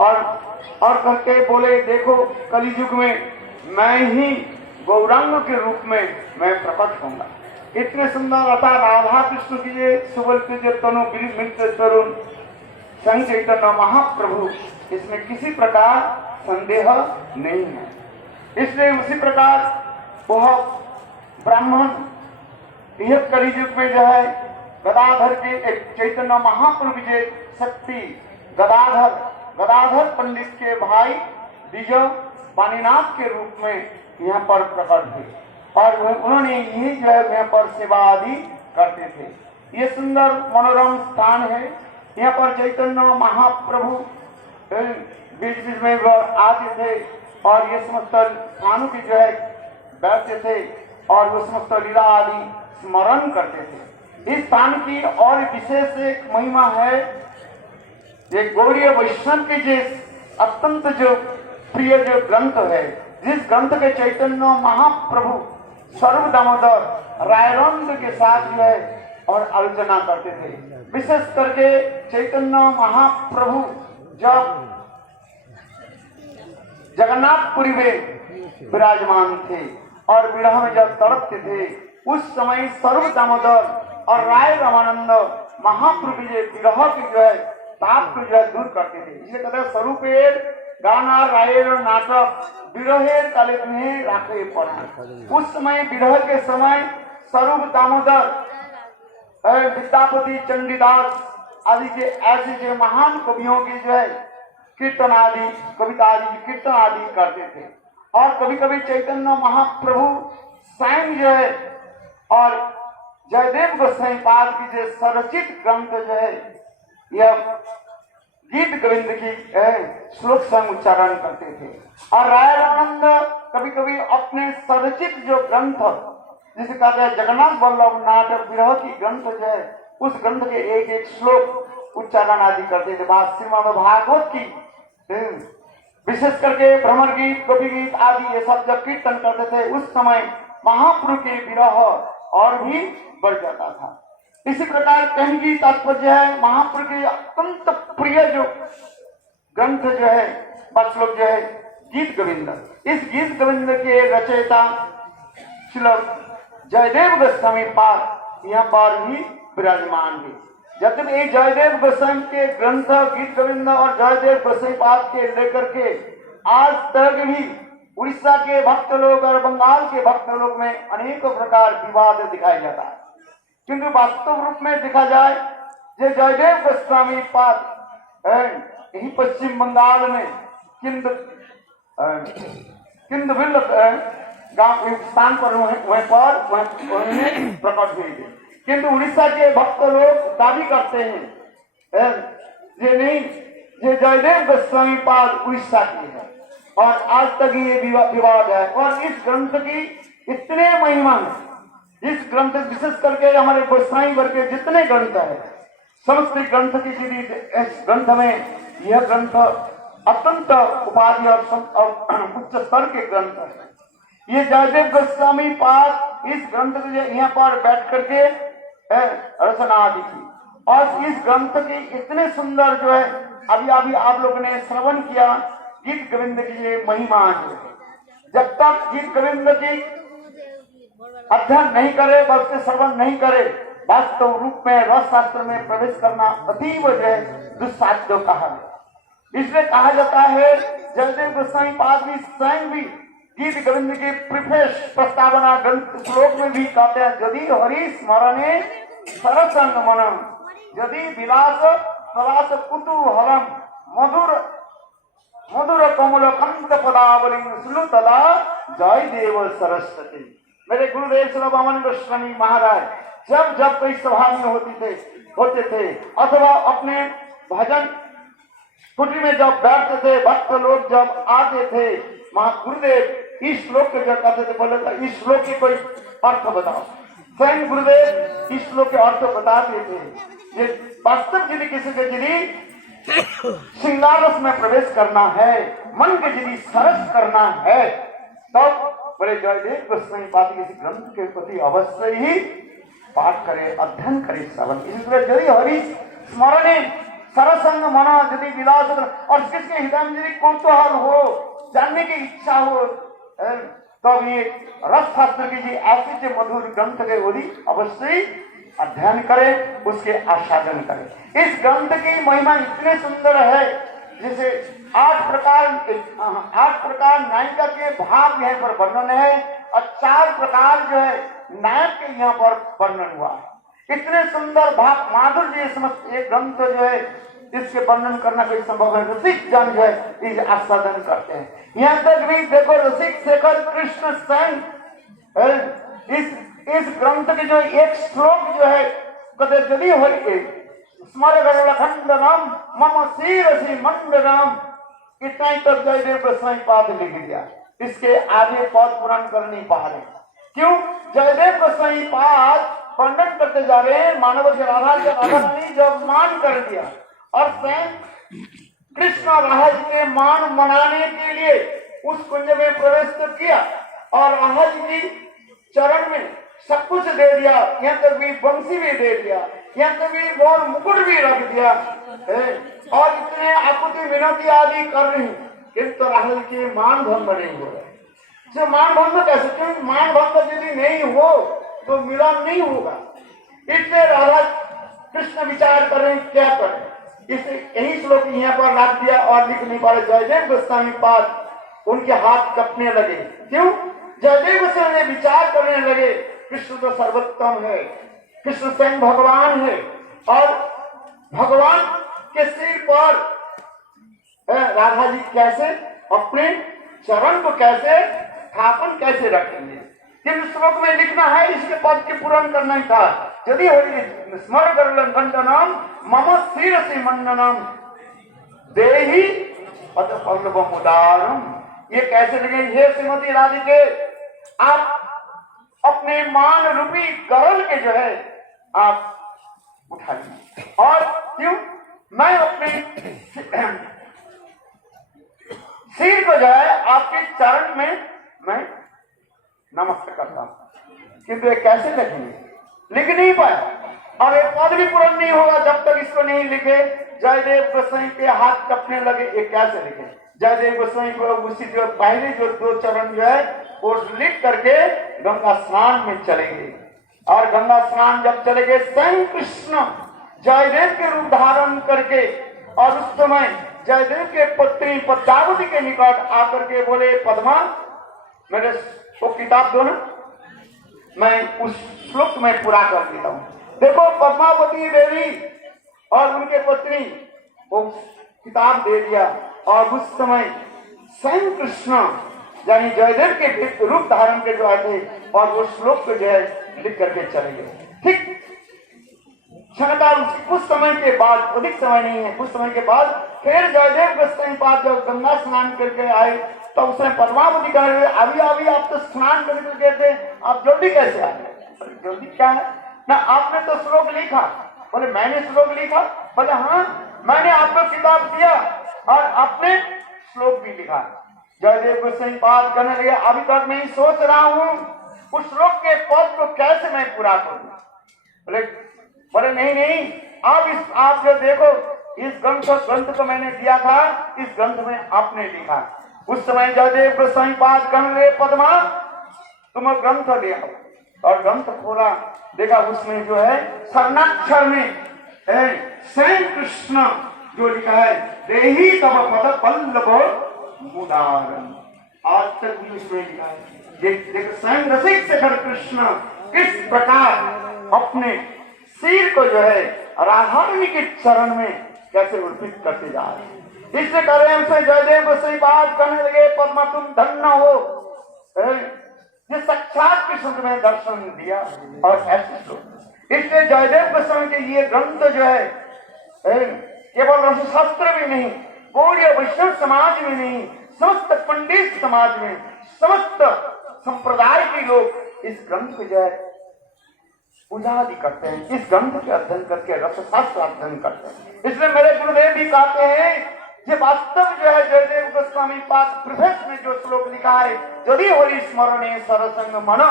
और करके बोले देखो कलियुग में मैं ही गौरांग के रूप में मैं प्रकट होऊंगा। इतने सुंदर अथा राधा कृष्ण की ये सुबलते जो तनु मित्र तरुण संग चैतन्य महाप्रभु, इसमें किसी प्रकार संदेह नहीं है। इसलिए उसी प्रकार वह ब्राह्मण यह कलियुग में जो है गदाधर के एक चैतन्य महाप्रभु जी शक्ति गदाधर पंडित के भाई विजय वाणीनाथ के रूप में यहाँ पर प्रकट थे और उन्होंने यही जो है यहाँ पर सेवा आदि करते थे। ये सुंदर मनोरम स्थान है। यहाँ पर चैतन्य महाप्रभु बीच बीच में आते थे और ये समस्त स्थानों की जो है बैठते थे और वो समस्त लीला आदि स्मरण करते थे। इस स्थान की और विशेष एक महिमा है। ये गौड़ीय वैष्णव के जो अत्यंत जो प्रिय जो ग्रंथ है, जिस ग्रंथ के चैतन्य महाप्रभु सर्व दामोदर रायरंद के साथ जो है और आलोचना करते थे। विशेष करके चैतन्य महाप्रभु जब जगन्नाथपुरी में विराजमान थे और विरह में जब तड़पते थे, उस समय सर्व दामोदर और राय रामानंद महाप्रभु जी विरह की जो है ताप को जो है दूर करते थे। इसलिए कहते हैं स्वरूपेर गाना रायर नाटक विरहेर काले में राखे पड़ा। उस समय विरह के समय स्वरूप दामोदर विद्यापति चंडीदास आदि के ऐसे जो महान कवियों की जो है कीर्तन आदि कविता आदि कीर्तन आदि करते थे। और कभी कभी चैतन्य महाप्रभु स्वयं जो है और जयदेव गोस्वामी पाद की जो स्वरचित ग्रंथ जो है यह गीत गोविंद की श्लोक संग उच्चारण करते थे। और राय रामानंद कभी कभी अपने स्वरचित जो ग्रंथ जिसे कहते हैं जगन्नाथ वल्लभ नाटक विरह की ग्रंथ जो है उस ग्रंथ के एक एक श्लोक उच्चारण आदि करते थे। श्रीमद् भागवत की विशेष करके भ्रमर गीत कवि गीत आदि ये सब जब कीर्तन करते थे, उस समय महाप्रभु के विरह और भी बढ़ जाता था। इसी प्रकार कहने की तात्पर्य है महाप्रभु के अत्यंत प्रिय जो ग्रंथ जो है श्लोक जो है गीत गोविंद। इस गीत गोविंद के रचयिता श्लोक जयदेव गोस्वामी पाद यहाँ पर भी विराजमान है। जब तक ये जयदेव गोस्वामी के ग्रंथ गीत गोविंद और जयदेव गोस्वामी पाद के लेकर के आज तक भी उड़ीसा के भक्त लोग और बंगाल के भक्त लोग में अनेकों प्रकार विवाद दिखाई जाता है, किंतु वास्तव रूप में देखा जाए जो जयदेव गोस्वामी पाद यही पश्चिम बंगाल में किंदबिल गांव स्थान पर वहीं प्रकट हुई थी। किंतु उड़ीसा के भक्त लोग दावी करते हैं ये नहीं ये जयदेव गोस्वामी पाद उड़ीसा की है और आज तक ये विवाद है। और इस ग्रंथ की इतने महिमा है। इस ग्रंथ विशेष करके हमारे गोस्वामी वर्ग के जितने ग्रंथ है समस्त ग्रंथ की इस ग्रंथ में यह ग्रंथ अत्यंत उपाधि और उच्च स्तर के ग्रंथ है। ये जयदेव गोस्वामी पाद इस ग्रंथ के यहाँ पर बैठ करके रचना आदि की और इस ग्रंथ की इतने सुंदर जो है अभी आप लोगों ने श्रवण किया गीत गोविंद की ये महिमा है। जब तक गीत गोविंद की अध्ययन नहीं करे बल्कि श्रवण नहीं करे वास्तव रूप में रस शास्त्र में प्रवेश करना अतीव जो है दुस्साध्य कहा है। इसलिए कहा जाता है जयदेव गोस्वामी पाद भी स्वयं भी गीत गोविंद के प्रिफेस प्रस्तावना ग्रंथ श्लोक में भी कहते हैं यदि हरि स्मरणे सरसंग मनम यदि विलास प्रवास कुतूहलम मधुर मधुर कमल कंठ पदावली सुनु तदा जय देव सरस्वती। मेरे गुरुदेव श्री वामन गोस्वामी महाराज जब जब कोई सभा में होते थे अथवा अपने भजन कुटी में जब बैठते थे भक्त लोग जब आते थे गुरुदेव इस श्लोक के जब कहते थे बोले था इस श्लोक के कोई अर्थ बताओ। स्वयं गुरुदेव इस श्लोक के अर्थ बताते थे। ये वास्तव यदि किसी के यदि श्रृंगारस में प्रवेश करना है मन के यदि सरस करना है तो बड़े जयदेव गोस्वामी पाद किसी ग्रंथ के प्रति अवश्य ही पाठ करे अध्ययन करे श्रवण। इसलिए यदि हरि स्मरणे सरसंग मना यदि विलास, और किसके हृदय में यदि कौतूहल हो, जानने की इच्छा हो, तब ये रस शास्त्र की जी ऐसे जो मधुर ग्रंथ के ओरी अवश्य अध्ययन करें, उसके आस्वादन करें। इस ग्रंथ की महिमा इतने सुंदर है, जैसे 8 प्रकार नायिका के भाव यहाँ पर वर्णन है, और 4 प्रकार जो है नायक के यहाँ पर वर्णन हुआ है। इतने सुंदर भाव माधुर्य ये समस्त एक ग्रंथ जो है, इसके वर्णन करना कोई संभव है। रसिक जन जो है इस आस्वादन करते हैं। यहाँ तक भी देखो, रसिक शेखर कृष्ण संग इस ग्रंथ के जो एक श्लोक जो है, कदे जली हो स्मरखंडनम मम शीरसी मंडनम, इतना ही तब जयदेव गोस्वामी पाद लिख दिया। इसके आगे पद पुराण कर नहीं पा रहे। क्यों? जयदेव गोस्वामी पाद वर्णन करते जा रहे हैं मानव के राधा ने जो मान कर दिया, और स्वयं कृष्ण राधा जी के मान मनाने के लिए उस कुंज में प्रवेश तो किया, और राधा जी की चरण में सब कुछ दे दिया, यहाँ तक भी बंसी भी दे दिया, यहाँ तक भी गौर मुकुट भी रख दिया, और इतने आकुति विनती आदि कर रही, किंतु राधा जी के मान भंग नहीं हो रहे। जो मान भंग कैसे? क्योंकि मान भंग यदि नहीं हो तो मिलन नहीं होगा। इसलिए राधा कृष्ण विचार करें क्या करें, इसे यही श्लोक यहाँ पर रख दिया और लिख नहीं पा रहे। जयदेव गोस्वामी पाद उनके हाथ कपने लगे। क्यों? जयदेव गोस्वामी विचार करने लगे, कृष्ण तो सर्वोत्तम है, कृष्ण स्वयं भगवान है, और भगवान के सिर पर राधा जी कैसे अपने चरण को कैसे स्थापन कैसे रखेंगे? किन श्लोक में लिखना है, इसके पद के पूर्ण करना ही था। यदि स्मर खंडनम मम शीरसी मंडनम देहि अत पल्लवम उदारम, ये कैसे लगे? हे श्रीमती राधिके, आप अपने मान रूपी गरल के जो है आप उठाइए, और क्यों? मैं अपने सिर को जो है आपके चरण में मैं नमस्कार करता हूं। किंतु ये कैसे लिखेंगे? लिख नहीं पाए, और एक पद भी पूर्ण नहीं होगा जब तक इसको नहीं लिखे। जयदेव गोस्वामी के हाथ कपने लगे, ये कैसे लिखे? जयदेव गोस्वामी को उसी जो पहले जो 2 चरण जो है वो लिख करके गंगा स्नान में चलेंगे, और गंगा स्नान जब चलेंगे स्वयं कृष्ण जयदेव के रूप धारण करके, और उस समय जयदेव के पत्नी पद्मावती के निकट आकर के बोले, पद्मा मेरे वो किताब दो ना, मैं उस श्लोक में पूरा कर देता हूँ। देखो पद्मावती देवी और उनके पत्नी वो किताब दे दिया, और उस समय स्वयं कृष्ण यानी जयदेव के रूप धारण के जो आए थे, और वो श्लोक को जो है लिख करके चले गए। ठीक क्षणकाल कुछ समय के बाद, अधिक समय नहीं है, कुछ समय के बाद फिर जयदेव गोस्वामी पाद जब गंगा स्नान करके आए, तो उसने पद्मावती कह रहे, अभी अभी आप तो स्नान करके गए थे, आप जल्दी कैसे आ गए? जल्दी क्या है ना, आपने तो श्लोक लिखा। बोले मैंने श्लोक लिखा? बोले हाँ, मैंने आपको किताब दिया और आपने श्लोक भी लिखा। जयदेव गोस्वामी पाद कहने लगे, अभी तक मैं सोच रहा हूँ उस श्लोक के पद को कैसे मैं पूरा करूँ। बोले नहीं, आप जो देखो, इस ग्रंथ को मैंने दिया था, इस ग्रंथ में आपने लिखा। उस समय जयदेव गोस्वामी पाद कहने लगे, पद्मा तुम ग्रंथ ले आओ, और ग्रंथ खोला, देखा उसमें जो है स्वर्णाक्षर में स्वयं कृष्ण जो लिखा है, देहि तव पद पल्लव मुदारम, आज तक भी उसमें लिखा है। देख स्वयं रसिक शेखर कृष्ण किस प्रकार अपने सिर को जो है राधा रानी के चरण में कैसे अर्पित करते जा रहे हैं। इससे कह रहे हैं जयदेव गोस्वामी पाद कहने लगे, पद्मा तुम धन्य हो, ये साक्षात कृष्ण तुम्हें दर्शन दिया, और ऐसे लोग। इसलिए जयदेव गोस्वामी के ये ग्रंथ जो है केवल रसशास्त्र में नहीं, गौड़ीय वैष्णव समाज में नहीं, समस्त पंडित समाज में, समस्त संप्रदाय के लोग इस ग्रंथ को जो है पूजा आदि करते हैं, इस ग्रंथ के अध्ययन करके रसशास्त्र अध्ययन करते हैं। इसलिए मेरे गुरुदेव भी कहते हैं, ये वास्तव जो है जयदेव गोस्वामी पाद प्रीफेस में जो श्लोक लिखा है, यदि होली स्मरणे सरसंग मन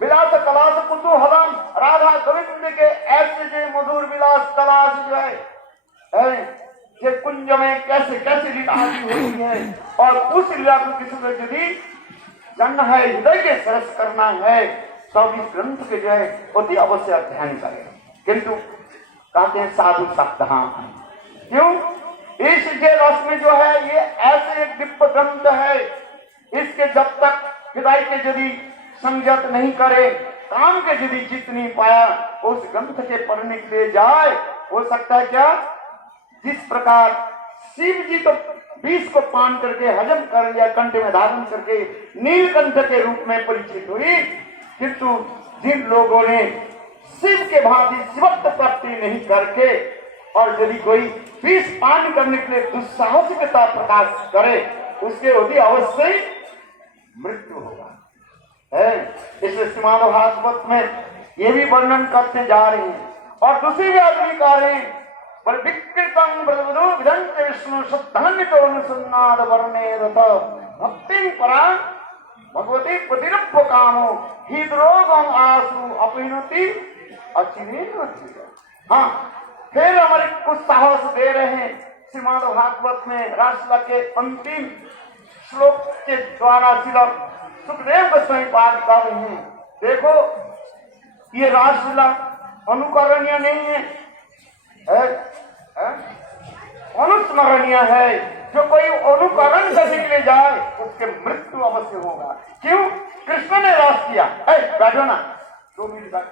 विलास कलास कुतूहलम, राधा गोविंद के ऐसे जो मधुर विलास कलास जो है ये कुंज में कैसे कैसे लीला हुई है, और उस लीला को किसी को यदि जानना है, हृदय के सरस करना है, तो इस ग्रंथ के जो है अति अवश्य अध्ययन करें। किंतु कहते हैं साधु सावधान, क्यों? इस जे रस में जो है ये ऐसे एक दिव्य ग्रंथ है, इसके जब तक हृदय के यदि संयत नहीं करे, काम के यदि जीत नहीं पाया, उस ग्रंथ के पढ़ने के लिए जाए, हो सकता है क्या जिस प्रकार शिव जी तो विष को पान करके हजम कर लिया, कंठ में धारण करके नीलकंठ के रूप में परिचित हुई, किंतु जिन लोगों ने शिव के भांति शिवत्व प्राप्ति नहीं करके और यदि कोई विष पान करने के लिए दुस्साहसिकता प्रकाश करे, उसके अति अवश्य ही मृत्यु होगा है। इसलिए श्रीमद् भागवत में ये भी वर्णन करते जा रहे हैं, और दूसरी भी आदमी कह रहे हैं विकृतम ब्रह्मदो विदंते विष्णु सत्तान्वित अनुसन्नाद वर्णे रत भक्तिं परां भगवती प्रतिरप्प कामो हृदरोगम आसु अपहिनोति अचिरेण। हाँ, फिर हमारे कुछ साहस दे रहे हैं श्रीमद् भागवत में रासलीला के अंतिम श्लोक के द्वारा श्री सुखदेव गोस्वामी पाठ कर रहे हैं। देखो ये रासलीला अनुकरणीय नहीं है, अनुस्मरणीय है। जो कोई अनुकरण करने के लिए जाए उसके मृत्यु अवश्य होगा। क्यों? कृष्ण ने रास किया, बैठो ना 2 मिनट तक।